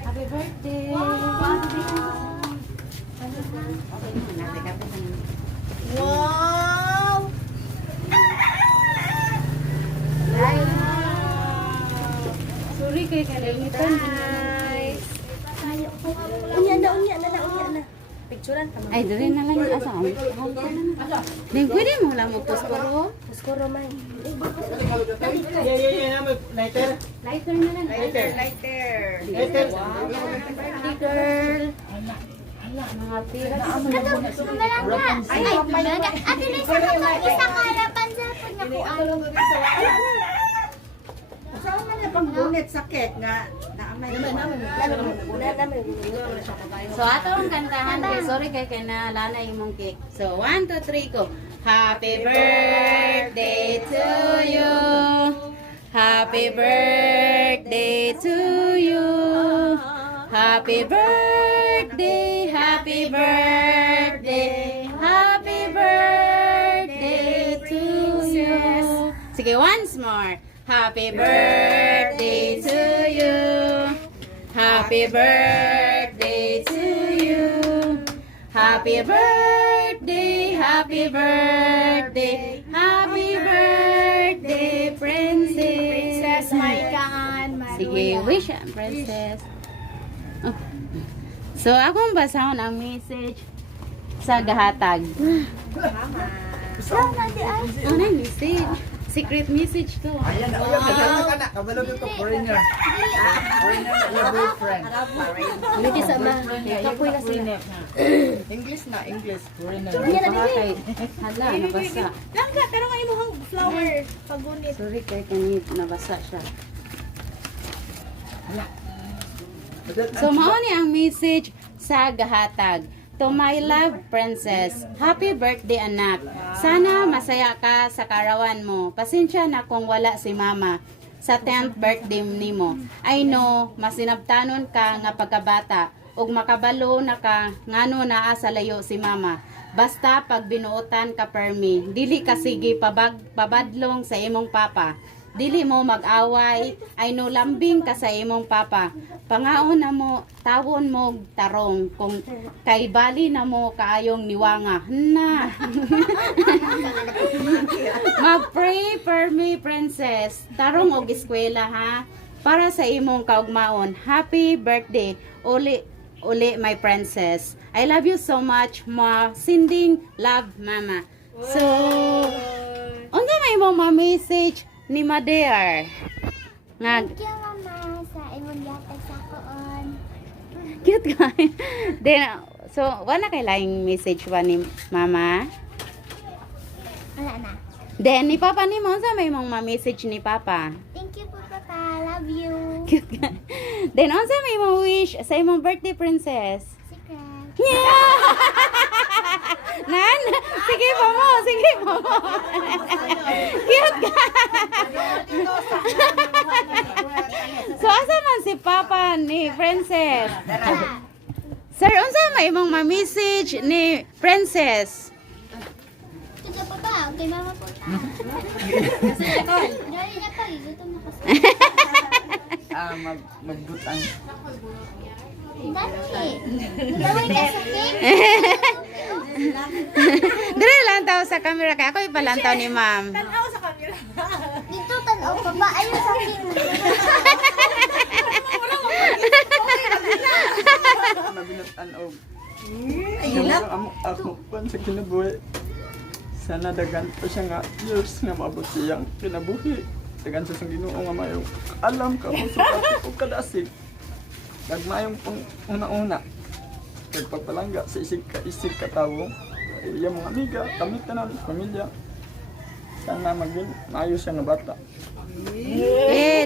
Happy birthday. Wow! Sorry kay kalimitan. Nice. Unya na. Picturean ka mo. Ay, dali na lang yung asam. Then, pwede mo lang magpuskuro. Puskuro man. Lighter. Lighter na lang. Lighter. Happy girl. Mga pira. Ay, ate Lisa, isa karapan sa pagnakuan. Saan man na panggunit sa cake nga naamay So, ato ang kantahan kay sorry kay kinalala imong cake. So, 1, 2, 3, go. Happy birthday to you. Happy birthday to you. Happy birthday, happy birthday, happy birthday to you. Sige, once more. Happy birthday to you. Happy birthday to you. Happy birthday, happy birthday, happy birthday, princess. Sige, wish ang princess. Oh. So, akong basahon ang message sa gahatag. Ano yung message? Secret message to. Ayan, anak. Kabalo dito, foreigner. Foreigner na your boyfriend. Hindi sama. Kapoy na sila. English na, English. Foreigner. Hala, nabasa. Langga, pero nga imuhang flower. Pagunit. Sorry kay kanit, nabasa siya. So, mao ni ang message sa gahatag. To my love, princess. Happy birthday, anak. Sana masaya ka sa kaarawan mo. Pasensya na kung wala si mama sa 10th birthday nimo. I know, masinabtanan ka nga pagkabata. Ug makabalo na ka, ngano naa sa layo si mama. Basta Magbinut-an ka permi. Dili ka sige pabadlong sa imong papa. Dili mo mag-away, ay no lambing ka sa imong papa. Pangaon na mo, tawon mo tarong, kung kay bali namo kaayong niwanga. Na. Mag-pray permi, princess. Tarong og skwela ha. Para sa imong kaugmaon.Happy birthday. Uli my princess. I love you so much, ma. Sending love, mama. So, unsa may imong ma-message ni Madear? Nga, Thank you, mama, sa imong yatag sa koon. cute ka. Then, so, wala kay laing message ba ni mama? Wala na. Then, ni papa ni mo, unsa may imong ma-message ni papa? Thank you po, papa. Love you. Cute ka. Then, unsa may imong wish sa imong birthday, princess? Secret. Yeah! Nan, sige po mo. Cute ka. So, asa man si papa ni princess? Sir, unsa may imong ma-message ni princess? Ito pa ba? Kay mama po. Dali na pa. Gutom na kasi. Magbinut-an. Dali. Daway ka sa cake. Dire lang taw sa camera kay ako ipalantaw ni ma'am. Tanaw sa camera. Dito tanaw pa ba? Ayun sa cake. Magbinut-an og. Ako pan sa kinabuhi. Sana dagan pa siya nga years nga maabot siyang kinabuhi. Dagan sa Ginoo nga mayo. Alam ka mo sa pati og kadasig. Nagmayong pang una-una. Pagpapalangga sa isig ka tawo. Iya mga amiga, kami tanan, pamilya. Sana maging maayos siya nga bata.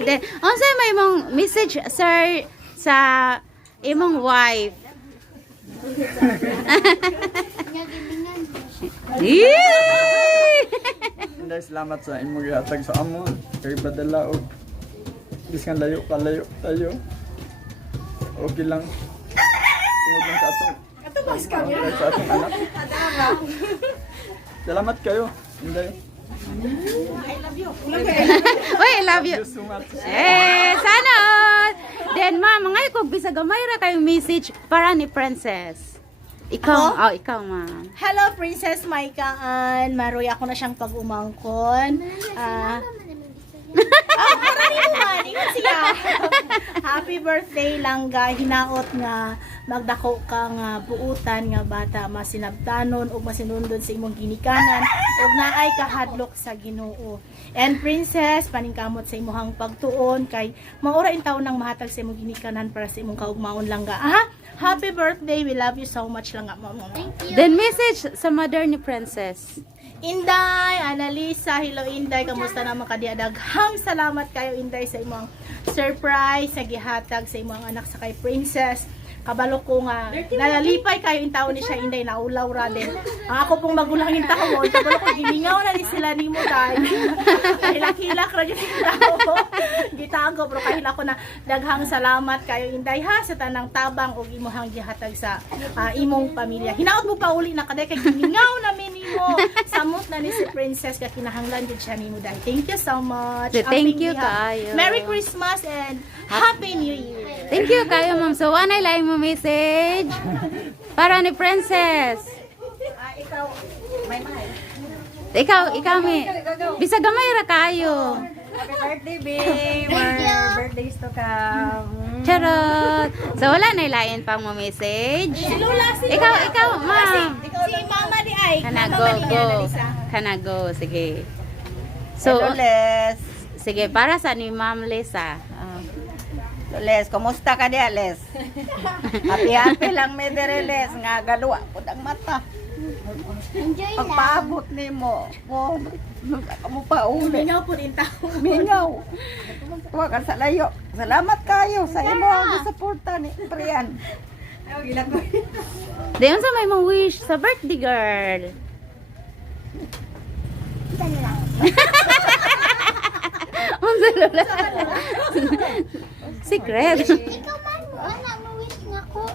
Then unsa may imong message sir sa imong wife? Hindi, salamat sa imong gihatag sa amon. Kay padala og biskan layo tayo. Okay lang. Tungod lang sa atong sa atong anak. Salamat kayo. Hindi. I love you. Wait, love you. so much. Sana all. Then ma, mga ikog bisag gamay ra kayong message para ni Princess. Ikaw, ikaw ma. Hello, Princess Maikaan. Maroy ako na siyang pag-umangkon. Marami mo man, ingon siya. Happy birthday lang ga, hinaot nga magdako ka nga buutan nga bata masinabtanon ug masinundon sa imong ginikanan ug naay kahadlok sa Ginoo. And Princess, paningkamot sa imuhang pagtuon kay maura in taon nang mahatag sa imong ginikanan para sa imong kaugmaon lang ga. Happy birthday, we love you so much lang ga, mama. Then message sa mother ni Princess. Inday, Annalisa, hello Inday, kamusta naman kadiadaghang salamat kayo Inday sa imong surprise sa gihatag sa imong anak sa kay Princess. Kabalo ko nga nalalipay kayo in taon ni siya Inday, naulaw ra din. Ang ako pong magulang in taon, kabalo ko gimingaw na ni sila nimo dahil hilak-hilak ra gyud tao. Gitago pero kahila ko na daghang salamat kayo Inday ha sa tanang tabang ug imuhang gihatag sa imong pamilya. Hinaot mo pa uli na kaday kay gimingaw namin nimo. Samot na ni si Princess ka kinahanglan gid siya nimo dahil. Thank you so much. Thank you kaayo. Merry Christmas and Happy New Year. Thank you kayo ma'am. So anay lain mo message para ni Princess. Ikaw, may mahal. Ikaw mi. Bisag gamay ra kayo. Happy birthday, babe. More birthdays to come. Charot. So wala na lain pang mo message. Si Lola, si Ikaw ma'am. Si Mama di ay. Kanago. Sige. So Hello, Les. sige para sa ni Ma'am Lisa. Les, kumusta ka diya, Les? Happy lang may dire, Les. Nga galuwa po ang mata. Enjoy lang. Pagpaabot ni mo. Kamu pa uli. Mingaw po din tao. Mingaw. Tuwa ka sa layo. Salamat kayo sa imo ang suporta ni Priyan. Dayon sa may mga wish sa birthday girl. Unsa lola? Secret. Ikaw man mo, anak mo wish nga ko.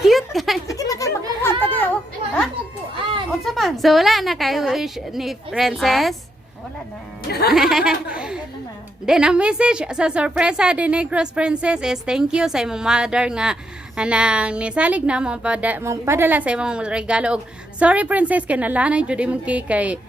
Cute ka. Magkuhan ta diya, oh. Ha? Kukuan. Unsa man? So wala na kayo wish ni Princess? Wala na. Then ang message sa surpresa ni NEGROS Princess is thank you sa imong mother nga anang nisalig na mong padala sa imong regalo. Og sorry Princess kay nalanay jud imong cake kay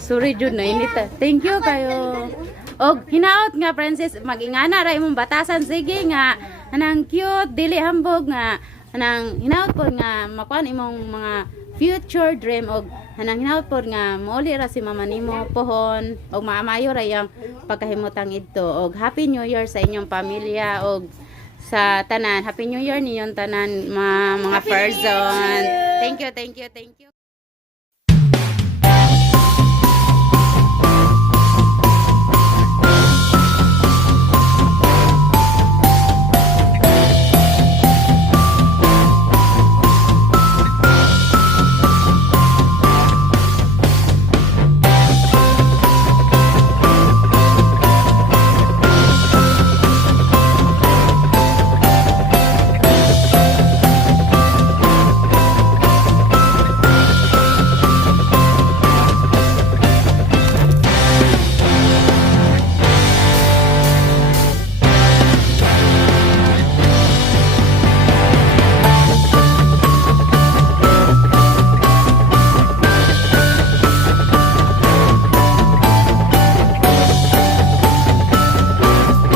sorry jud na inita. Thank you kayo. Og hinaot nga Princess magingana ra imong batasan sige nga anang cute dili hambog nga anang hinaot po nga makuan imong mga future dream og hanang hinaot po nga mauli ra si mama nimo pohon og maamayo ra yang pagkahimutang idto og Happy New Year sa inyong pamilya og sa tanan. Happy New Year niyon tanan mga person. Thank you.